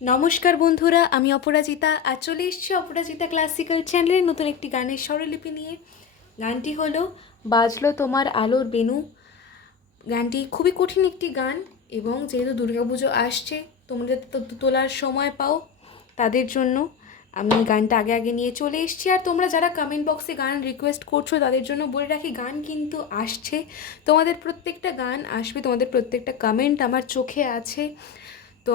নমস্কার বন্ধুরা, আমি অপরাজিতা। আজ চলে এসেছি অপরাজিতা ক্লাসিক্যাল চ্যানেলের নতুন একটি গানের স্বরলিপি নিয়ে। গানটি হলো বাজলো তোমার আলোর বেনু। গানটি খুবই কঠিন একটি গান, এবং যেহেতু দুর্গাপুজো আসছে, তোমরা যাতে তোলার সময় পাও তাদের জন্য আমি গানটা আগে আগে নিয়ে চলে এসেছি। আর তোমরা যারা কমেন্ট বক্সে গান রিকোয়েস্ট করছো তাদের জন্য বলে রাখি, গান কিন্তু আসছে, তোমাদের প্রত্যেকটা গান আসবে, তোমাদের প্রত্যেকটা কমেন্ট আমার চোখে আছে। তো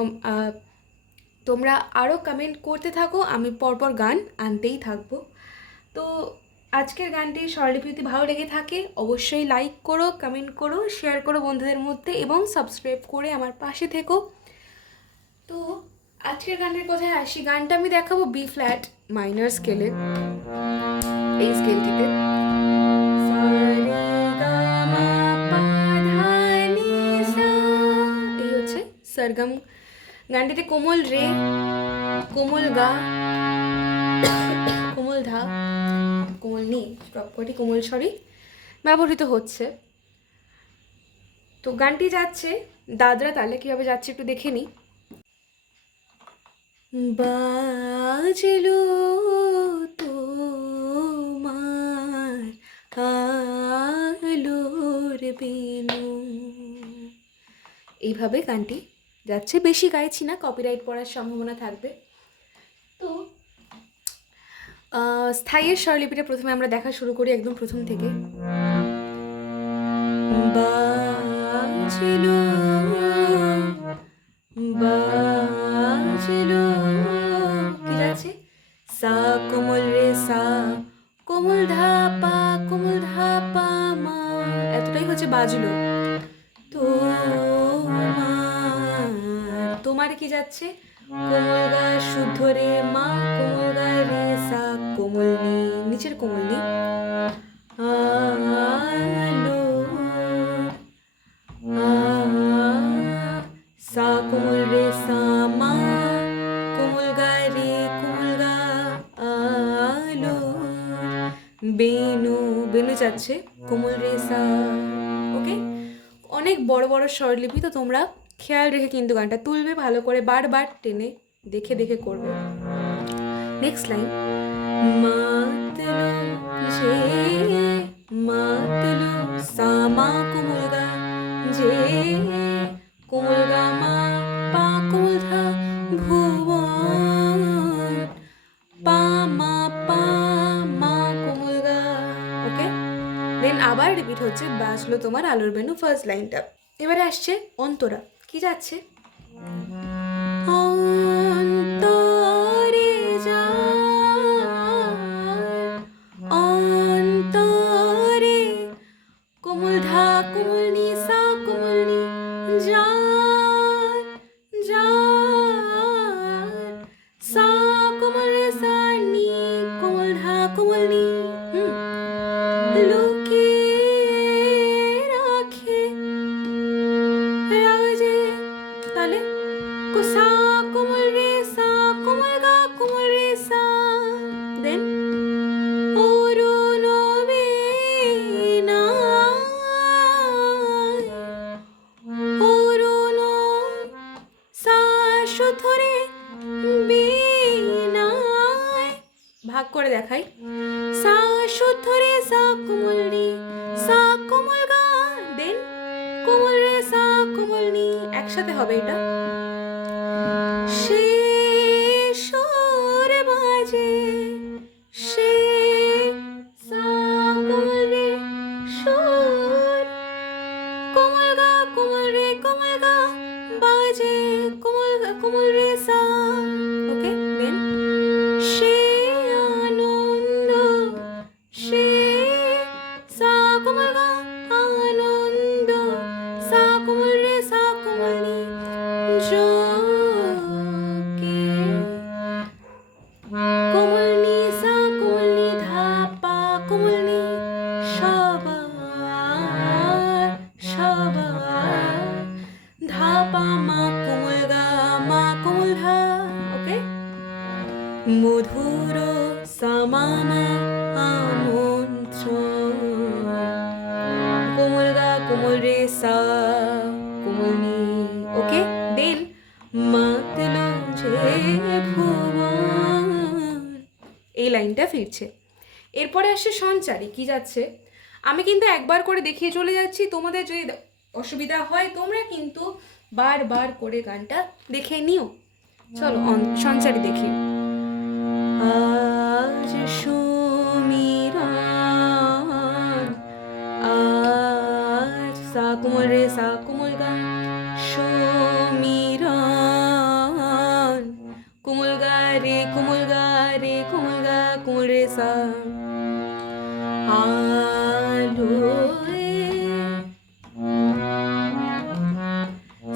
তোমরা আরও কমেন্ট করতে থাকো, আমি পরপর গান আনতেই থাকবো। তো আজকের গানটির স্বরলিপি যদি ভালো লেগে থাকে অবশ্যই লাইক করো, কমেন্ট করো, শেয়ার করো বন্ধুদের মধ্যে, এবং সাবস্ক্রাইব করে আমার পাশে থেকো। তো আজকের গানের কথায় আসি। গানটা আমি দেখাবো বি ফ্ল্যাট মাইনর স্কেলে, এই স্কেলটিতে। এই হচ্ছে সরগম। গানটিতে কোমল রে, কোমল গা, কোমল ধা, কোমল নি, সবকটি কোমল স্বরই ব্যবহৃত হচ্ছে। তো গানটি যাচ্ছে দাদরা তালে। কীভাবে যাচ্ছে একটু দেখে নিই। বাজলো তোমার আলোর বেনু, এইভাবে গানটি যাচ্ছে। বেশি গাইছি না, কপিরাইট পড়ার সম্ভাবনা থাকবে। তো স্থায়ীর স্বরলিপিটা প্রথমে আমরা দেখা শুরু করি একদম প্রথম থেকে। বাজলো বাজলো, কি যাচ্ছে? সা কোমল রে সা, কোমল ধা পা, কোমল ধা পা মা, এতটাই হচ্ছে বাজলো। তোমার, তোমার কি যাচ্ছে? কোমল গা শুদ্ধ রে মা, কোমল গা রে সা, কোমল নি, নিচের কোমল নি, আলো সা কোমল রে সা মা, কোমল গা রে কোমল গা, আলো বেনু, বেনু যাচ্ছে কোমল রে সা। ওকে, অনেক বড় বড় স্বরলিপি, তো তোমরা খেয়াল রেখে কিন্তু গানটা তুলবে ভালো করে, বারবার টেনে দেখে দেখে করবে। নেক্সট লাইন, মাতলো যে, মাতলো সা মা কোমল গা, যে কোমল গা মা, পা কোমল ধা, ভুবন পা মা, পা মা কোমল গা। ওকে, দেন আবার রিপিট হচ্ছে বাজলো তোমার আলোর বেনু, ফার্স্ট লাইনটা। এবারে আসছে অন্তরা। কি যাচ্ছে? অন্তরে যায়, অন্তরে কোমল ধা কোমল নি সা, কোমল নি যায় যায়, সা কোমল রে সা নি, কোমল ধা কোমল নি, লুকিয়ে রাখে রাজে, তাহলে সা কোমল রে সা, কোমল গা কোমল রে সা, দেন অরুণ বীণায়, অরুণ সা শুদ্ধ রে বীণায়, ভাগ করে দেখাই। সা শুদ্ধ রে সা কোমল নি, সা কোমল গা, দেন কোমল রে সা কোমল নি, একসাথে হবে এটা। সে সুর বাজে, সে সা কোমল রে সুর, কোমল গা কোমল রে কোমল গা, বাজে কোমল গা কোমল রে সা। ওকে, দেন সে আনন্দ, সে সা কোমল গা, আনন্দ সা কোমল রে সা কোমল নি, যোগে কোমল নি সা কোমল নি ধা পা, কোমল নি সবার সবার, ধা পা মা কোমল গা, মা কোমল ধা। ওকে, মধুর সা মা মা, আমন্ত্রণ, কোমল গা কোমল রে সা, কোমল নি। ওকে, দেন মাতলো যে, ভুবন, এই লাইনটা ফিরছে। এরপরে আসছে সঞ্চারী, কি যাচ্ছে, আমি কিন্তু একবার করে দেখিয়ে চলে যাচ্ছি, তোমাদের যদি অসুবিধা হয় তোমরা কিন্তু বারবার করে গানটা দেখে নিও। চলো সঞ্চারী দেখি। আজ সমীরণ, আজ সা কোমল রে সা কোমল গা, সমীরণ কোমল গা রে কোমল গা রে কোমল গা কোমল রে সা, আলোয়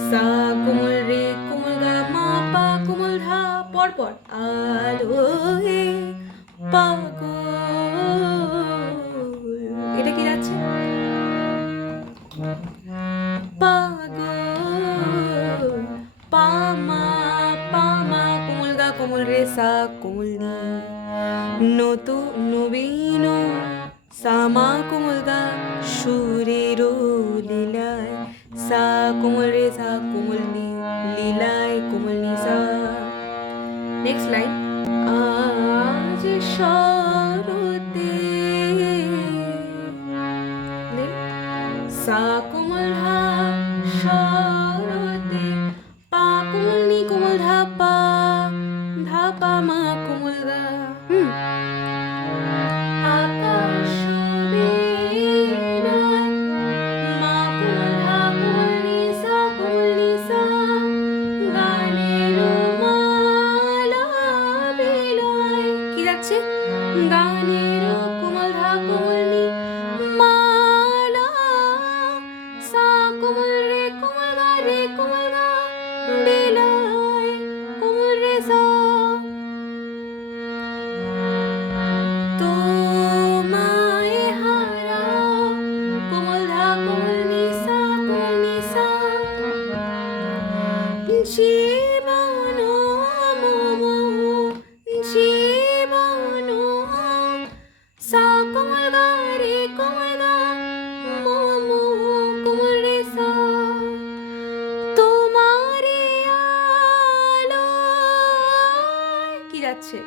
সা কোমল রে কোমল গা মা পা কোমল ধা, পরপর আলোয় পাগল, এটা কি যাচ্ছে, পাগল পামা পামা কোমল গা কোমল রে সা কোমল নি, নতুন নবীন সামা কোমল গা সুরের লীলায়, সা কোমল রে সা কোমল নি লীলায় কোমল নি সা। নেক্সট লাইন, আজ শরতে সা কোমল ধা শরতে, পা কোমল নি কোমল ধা পা মা কোমল গা, আকাশ বেলায় মা কোমল ধা কোমল নি সা গানের মালা বেলায়, কি যাচ্ছে, গানের কোমল ধা কোমল নি মালা, সা কোমল রে কোমল গা রে কোমল গা বেলায় কোমল রে সা, তোমায় হারা কোমল ধা কোমল নি সা জীবন মম জীবন, সা কোমল গা রে কোমল গা মম কোমল রে সা, তোমারে আলোয়, কি যাচ্ছে,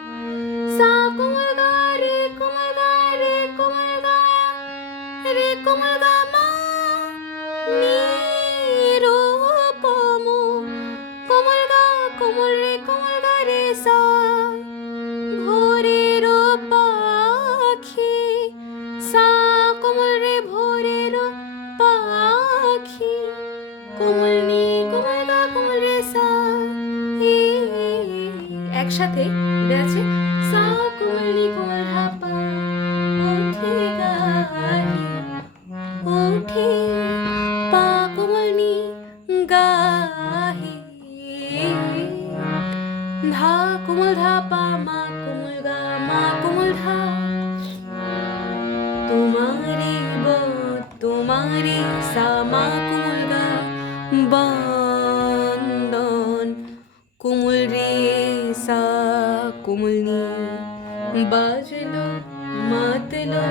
সা কোমল গা রে কোমল গা রে কোমল গা রে কোমল গা মা, নিরূপম কোমল গা কোমল রে কোমল গা রে সা, ভোরের পাখি সা কোমল রে ভোরের পাখি, কোমল নি কোমল গা কোমল রে সা, একসাথে আছে, সা কোমল নি কোমল ধা পা, ওঠে গাহি ওঠে পা কোমল নি গাহি, ধা কোমল ধা পা মা কোমল গা মা কোমল ধা, তোমারে তোমারে সা মা কোমল গা বন্দন, কোমল রে সা কোমল নি, বাজলো মাতলো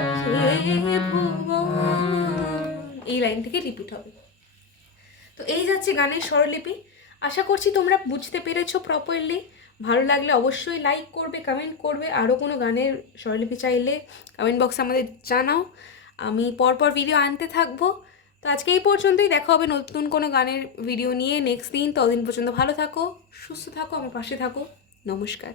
হে ভুবন, এই লাইন থেকে রিপিট হবে। তো এই যাচ্ছে গানের স্বরলিপি। আশা করছি তোমরা বুঝতে পেরেছো প্রপারলি। ভালো লাগলে অবশ্যই লাইক করবে, কমেন্ট করবে, আরও কোনো গানের স্বরলিপি চাইলে কমেন্ট বক্সে আমাদের জানাও, আমি পরপর ভিডিও আনতে থাকবো। তো আজকে এই পর্যন্তই, দেখা হবে নতুন কোনো গানের ভিডিও নিয়ে নেক্সট দিন। ততদিন পর্যন্ত ভালো থাকো, সুস্থ থাকো, আমার পাশে থাকো। নমস্কার।